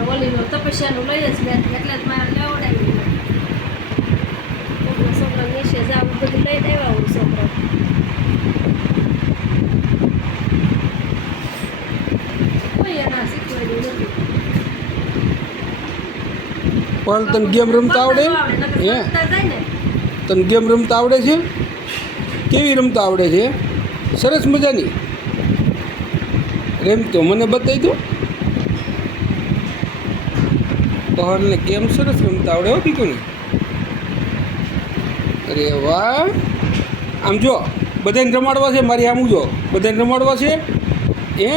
ઓલીનો તપસ્યાનું લઈ જ લે એટલે જ મારે લેવડાવી છોકરા નીચે જાવ બધું લઈ હું છોકરા નથી. પણ તને ગેમ રમતા આવડે? હે? તને ગેમ રમતા આવડે છે? કેવી રમતા આવડે છે? સરસ મજાની. રેમ તો મને બતાવી દો. પહાડને કેમ સરસ રમતા? આવડે હો ને અરે વાહ! આમ જો બધાને રમાડવા છે, મારી આમ જો. બધાને રમાડવા છે? એ